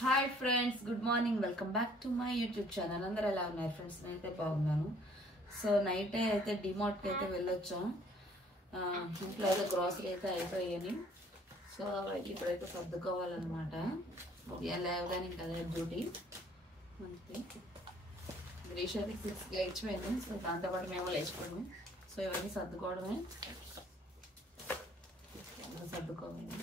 Hi friends, good morning. Welcome back to my YouTube channel. అందరూ ఎలా ఉన్నారు friends? నేనైతే బాగున్నాను. సో నైటే అయితే డిమార్ట్కి అయితే వెళ్ళొచ్చాం. ఇంట్లో అయితే గ్రాసరీ అయితే అయిపోయాయని. సో ఇప్పుడైతే సర్దుకోవాలన్నమాట. ఉదయం లేవగానే ఇంకా అదే డ్యూటీ మనకి. గ్రీష్ అయితే 6కి లేచిపోయింది. సో దాంతోపాటు మేము లేచిపోయాము. సో ఇవన్నీ సర్దుకోవడమే. సర్దుకోవాలి.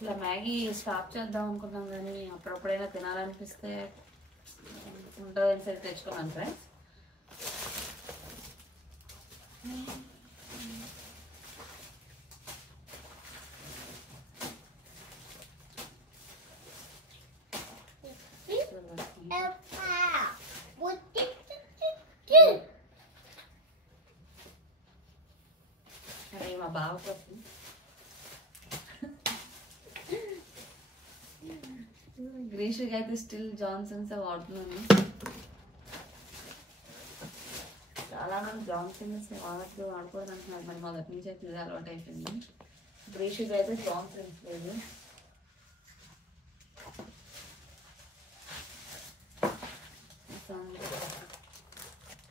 అసలు మ్యాగీ స్టాప్ చేద్దాం అనుకున్నాం, కానీ అప్పుడప్పుడైనా తినాలనిపిస్తే ఉంటుందని సరే తెచ్చుకున్నాను ఫ్రెండ్స్. అదే మా బావ కోసం గ్రీష్కి అయితే స్టిల్ జాన్సన్స్ వాడుతున్నాను. చాలా మంది జాన్సన్స్ వాడకూడదు అంటున్నారు. మరి మొదటి నుంచి అయితే ఇది అలవాటు అయిపోయింది. గ్రీష్కి అయితే జాన్సన్స్ లేదు.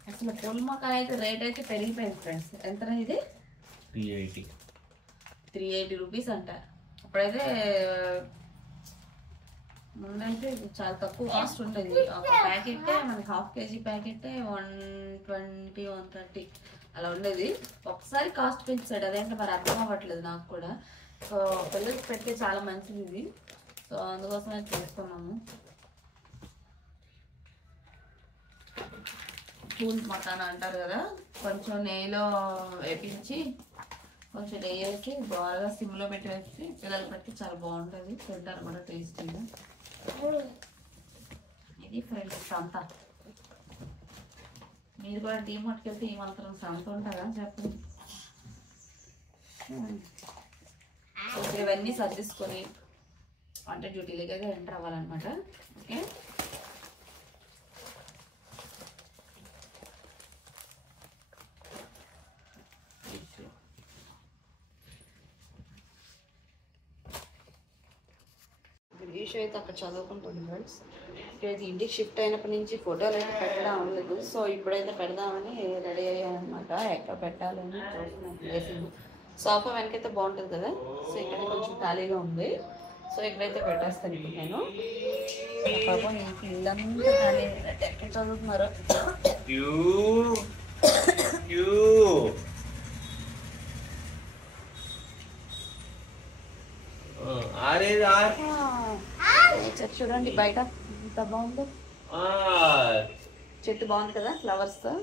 అసలు పూల మొక్కలు అయితే రేట్ అయితే పెరిగిపోయింది ఫ్రెండ్స్. ఎంత ఇది? 380 రూపీస్ అంట. అప్పుడైతే ముందైతే చాలా తక్కువ కాస్ట్ ఉండేది. ఒక ప్యాకెట్ మనకి హాఫ్ కేజీ ప్యాకెట్ 120, 130 అలా ఉండేది. ఒకసారి కాస్ట్ పెంచాడు. అదేంటే మరి అర్థం అవ్వట్లేదు నాకు కూడా. సో పిల్లలకి పెడితే చాలా మంచిది ఇది. సో అందుకోసమే చేసుకున్నాము. పూల్ మకానా అంటారు కదా, కొంచెం నెయ్యిలో వేపించి కొంచెం నెయ్యి వేసి బాగా సిమ్లో పెట్టి వేసి పిల్లలు పెట్టి చాలా బాగుంటుంది. తింటారు కూడా టేస్టీగా. ఇది ఫ్రెండ్స్ సంత. మీరు కూడా డీమార్ట్కి వెళ్తే ఈ మాత్రం సంత ఉంటుందా చెప్పండి. ఇవన్నీ సర్దిసుకొని వంట డ్యూటీలకి అయితే ఎంటర్ అవ్వాలన్నమాట. ఓకే, గ్రీష్ అయితే అక్కడ చదువుకుంటుంది ఫ్రెండ్స్. ఇక్కడైతే ఇంటికి షిఫ్ట్ అయినప్పటి నుంచి ఫోటోలు అయితే పెట్టడం అవ్వలేదు. సో ఇప్పుడైతే పెడదామని రెడీ అయ్యానమాట. ఎక్కడ పెట్టాలని చూస్తున్నాను. సోఫా వెనకైతే బాగుంటుంది కదా. సో ఇక్కడ కొంచెం ఖాళీగా ఉంది. సో ఇక్కడైతే పెట్టేస్తాను ఇప్పుడు నేను. పాపం ఇల్లంతా ఖాళీ. ఎక్కడ చదువుతున్నారు? చూడండి బయట ఎంత బాగుందో. చెట్టు బాగుంది కదా, ఫ్లవర్స్ తో.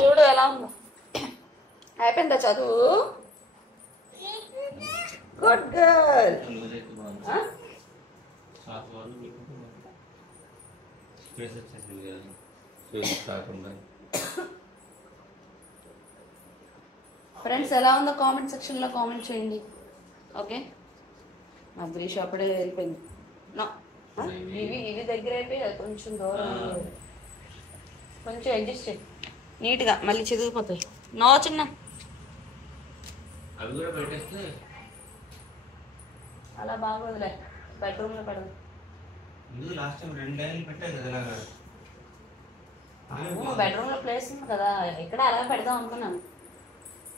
చూడు ఎలా ఉందో. అయిపోయిందా చదువు? Good girl. ఫ్రెండ్స్ ఎలా ఉందో కామెంట్ సెక్షన్లో కామెంట్ చేయండి. ఓకే, మా గ్రీష్ అప్పుడే వెళ్ళిపోయింది. ఇవి దగ్గర అయిపోయి కొంచెం దూరం, కొంచెం అడ్జస్ట్ చేయి నీట్గా, మళ్ళీ చిదిగిపోతాయి. నో చిన్న అవి కూడా పెట్టేస్తే అలా బాగోదులే, బెడ్రూమ్లో పెడదు. బెడ్రూమ్లో ప్లేస్ ఉంది కదా, ఇక్కడ అలా పెడదాం అనుకున్నాను.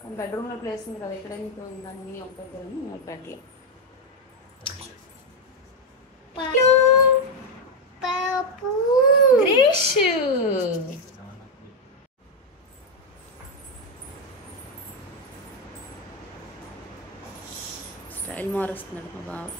కానీ బెడ్రూమ్లో ప్లేస్ ఉంది కదా, ఇక్కడ ఎందుకు ఉందని ఒకటి పెట్టలే. గ్రీష్ స్టైల్ మారుస్తున్నాడు మా బాబు.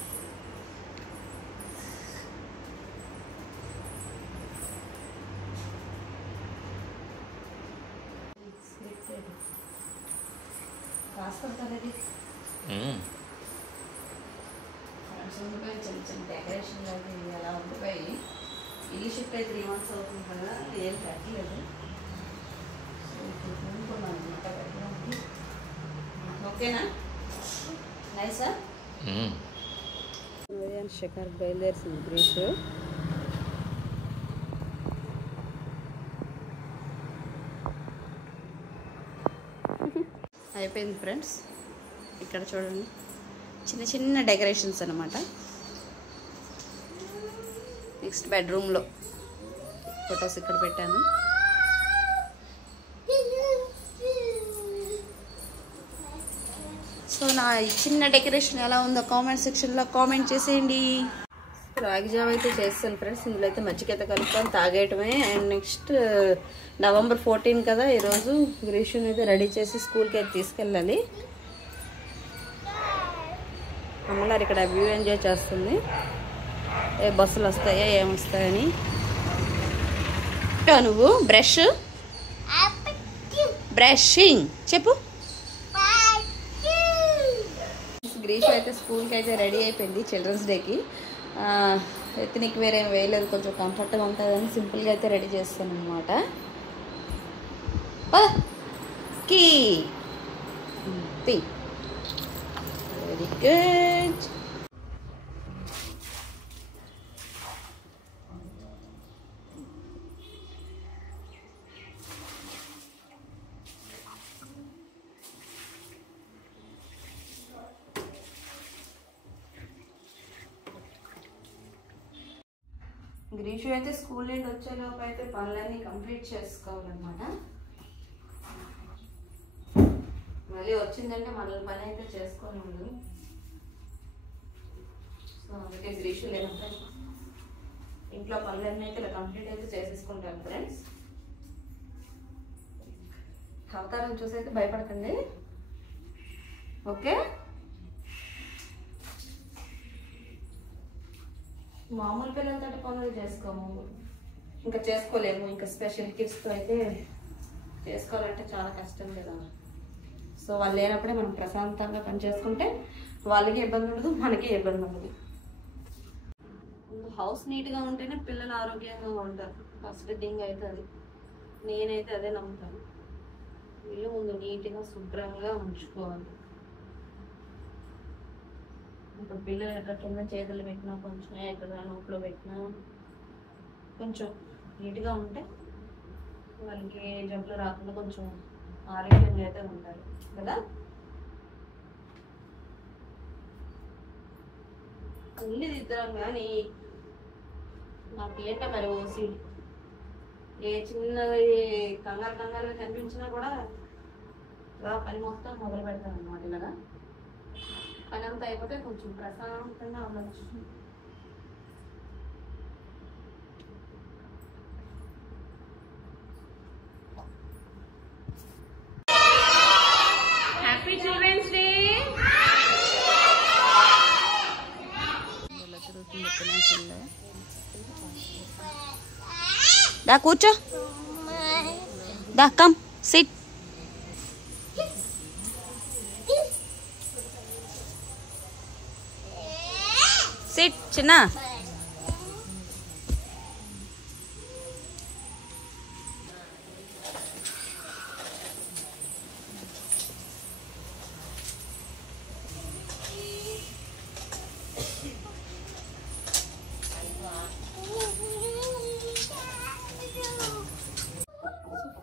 చిన్న చిన్న డెకరేషన్ అలా ఉండిపోయి ఇల్లు షిఫ్ట్ అయితే 3 months అవుతుంది కదా, ఏం పెట్టలేదు. ఓకేనా? నైసా? షికార్ బయలుదేరింది గ్రీష్. అయిపోయింది ఫ్రెండ్స్. ఇక్కడ చూడండి, చిన్న చిన్న డెకరేషన్స్ అన్నమాట. నెక్స్ట్ బెడ్రూమ్లో ఫొటోస్ ఇక్కడ పెట్టాను. సో నా చిన్న డెకరేషన్ ఎలా ఉందో కామెంట్ సెక్షన్లో కామెంట్ చేసేయండి. రాగి జావ అయితే చేస్తాను ఫ్రెండ్స్. ఇందులో అయితే మజ్జిగ అయితే కలుపుతాను, తాగేయటమే. అండ్ నెక్స్ట్ November 14 కదా ఈరోజు. గ్రీషుని అయితే రెడీ చేసి స్కూల్కి అయితే తీసుకెళ్ళాలి. అమ్మగారు ఇక్కడ వ్యూ ఎంజాయ్ చేస్తుంది, ఏ బస్సులు వస్తాయా ఏమొస్తాయని. నువ్వు బ్రషింగ్ చెప్పు. గ్రీష్ అయితే స్కూల్కి అయితే రెడీ అయిపోయింది చిల్డ్రన్స్ డేకి. ఎత్తునికి వేరేం వేయలేదు, కొంచెం కంఫర్ట్గా ఉంటుందని సింపుల్గా అయితే రెడీ చేస్తాను అనమాట. Very good. గ్రీషు అయితే స్కూల్ నుండి వచ్చేలోపు అయితే పనులన్నీ కంప్లీట్ చేసుకోవాలన్నమాట. మళ్ళీ వచ్చిందంటే మళ్ళీ పని అయితే చేసుకొని ఉండదు. సో అందుకే గ్రీషు లేనప్పుడు ఇంట్లో పనులన్నీ అయితే ఇలా కంప్లీట్ అయితే చేసేసుకుంటాను ఫ్రెండ్స్. అవతారం చూసి అయితే భయపడకండి, ఓకే? మామూలు పిల్లలతో పనులు చేసుకోము, ఇంకా చేసుకోలేము. ఇంకా స్పెషల్ కిడ్స్తో అయితే చేసుకోవాలంటే చాలా కష్టం కదా. సో వాళ్ళు లేనప్పుడే మనం ప్రశాంతంగా పని చేసుకుంటే వాళ్ళకి ఇబ్బంది ఉండదు, మనకి ఇబ్బంది ఉండదు. హౌస్ నీట్గా ఉంటేనే పిల్లలు ఆరోగ్యంగా ఉంటారు. ఫస్ట్ థింగ్ అయితే అది, నేనైతే అదే నమ్ముతాను. ఇల్లు ముందు నీట్గా శుభ్రంగా ఉంచుకోవాలి. ఇప్పుడు పిల్లలు ఎక్కడ కింద చేతులు పెట్టినా, కొంచెం ఎక్కడ నోట్లో పెట్టినా కొంచెం నీట్గా ఉంటే వాళ్ళకి జబ్బులు రాకుండా కొంచెం ఆరోగ్యంగా అయితే ఉంటారు కదా. అన్ని దిద్దరం కానీ నాకేంట మరి ఓసీడీ, ఏ చిన్నది కంగారుగా కనిపించినా కూడా పని మొత్తం మొదలు పెడతాను అన్నమాట. ఇలాగా పని అంతా అయిపోతే కొంచెం ప్రశాంతంగా ఉండొచ్చు. Happy children's day. దా కూర్చో, దా కమ్ సిట్. సిట్ చిన్న.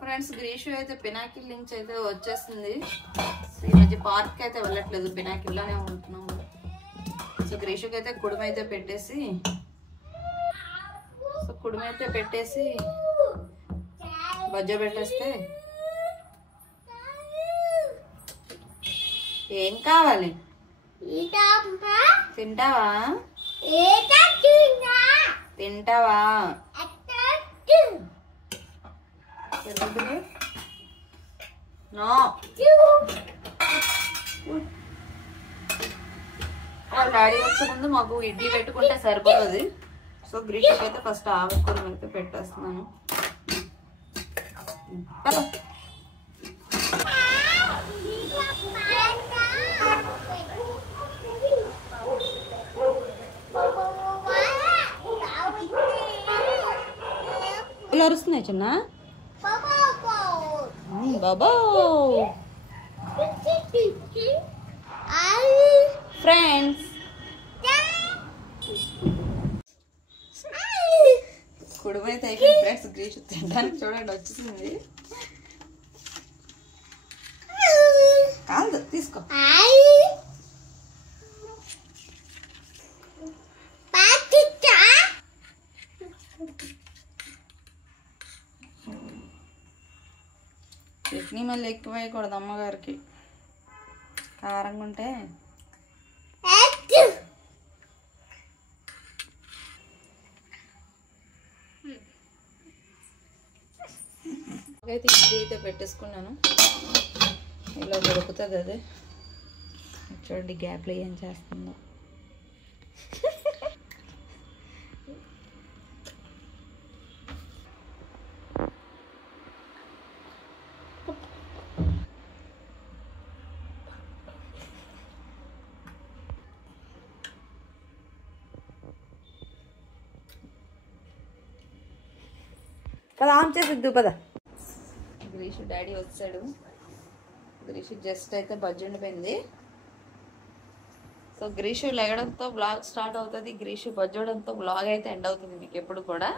ఫ్రెండ్స్ గ్రీషు అయితే పినాకిల్ నుంచి అయితే వచ్చేస్తుంది. ఈ మధ్య పార్క్ అయితే వెళ్ళట్లేదు, పినాకిల్లోనే ఉంటున్నాము. సో గ్రీషుకి అయితే కుడుమైతే పెట్టేసి బజ్జ పెట్టేస్తే ఏం కావాలి తింటావా నో డాడీ వచ్చే ముందు మాకు ఇడ్లీ పెట్టుకుంటే సరిపోతుంది. సో గ్రీషుకి అయితే ఫస్ట్ ఆకుకూర అయితే పెట్టేస్తున్నాను. ఇలా అరుస్తున్నాయి చిన్న బాబా ఫ్రెండ్స్. కుడుమైతే అయిపోయింది ఫ్రెండ్స్. గ్రీషు తినడానికి చూడండి వచ్చేసింది. కాదు తీసుకో. చట్నీ మళ్ళీ ఎక్కువ వేయకూడదు అమ్మగారికి, కారంగా ఉంటే. అయితే ఇడ్లీ అయితే పెట్టేసుకున్నాను. ఇలా దొరుకుతుంది అది. చూడండి గ్యాప్లో ఏం చేస్తుందో. పద ఆన్ చేసిద్దు పద. గ్రీషు డాడీ వచ్చాడు. గ్రీషు జస్ట్ అయితే బజ్జి ఉండిపోయింది. సో గ్రీషు లెగడంతో బ్లాగ్ స్టార్ట్ అవుతుంది. గ్రీషు బజ్జోడంతో బ్లాగ్ అయితే ఎండ్ అవుతుంది మీకు ఎప్పుడు కూడా.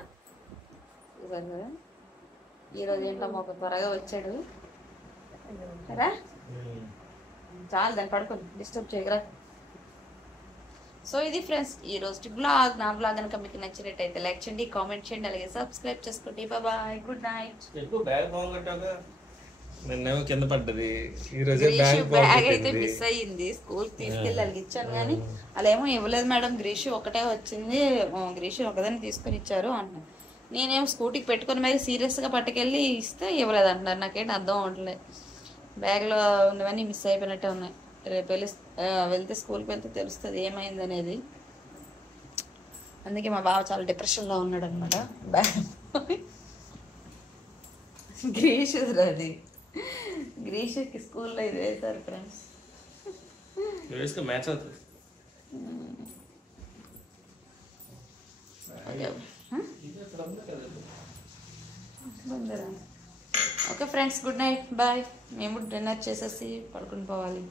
చూసారు కదా ఈరోజు ఏంటో మాకు త్వరగా వచ్చాడు కదా. చాలా దాన్ని పడుకోండి, డిస్టర్బ్ చేయగరా. సో ఇది ఫ్రెండ్స్ ఈ రోజు బ్లాగ్. నా బ్లాగ్ కనుక మీకు నచ్చినట్టయితే లైక్ చేయండి, కామెంట్ చేయండి, అలాగే సబ్స్క్రైబ్ చేసుకోండి. Bye, good night. కింద పడ్డది. బ్యాగ్ అయితే మిస్ అయ్యింది, స్కూల్ తీసుకెళ్ళి ఇచ్చాను కానీ అలా ఏమో ఇవ్వలేదు మేడం. గ్రీషు ఒకటే వచ్చింది, గ్రీషు ఒకదాన్ని తీసుకొని ఇచ్చారు అంటున్నారు. నేనేమో స్కూటీకి పెట్టుకొని మరి సీరియస్గా పట్టుకెళ్ళి ఇస్తే ఇవ్వలేదు అంటున్నారు. నాకేంటి అర్థం అవ్వట్లేదు. బ్యాగ్లో ఉన్నవన్నీ మిస్ అయిపోయినట్టే ఉన్నాయి. రేపు వెళ్తే స్కూల్కి వెళ్తే తెలుస్తుంది ఏమైంది అనేది. అందుకే మా బావ చాలా డిప్రెషన్లో ఉన్నాడు అనమాట. గ్రీషు అది గ్రీషుకి స్కూల్లో ఇది వేశారు friends. Okay friends, good night, bye. మేము డిన్నర్ చేసేసి పడుకుని పోవాలి.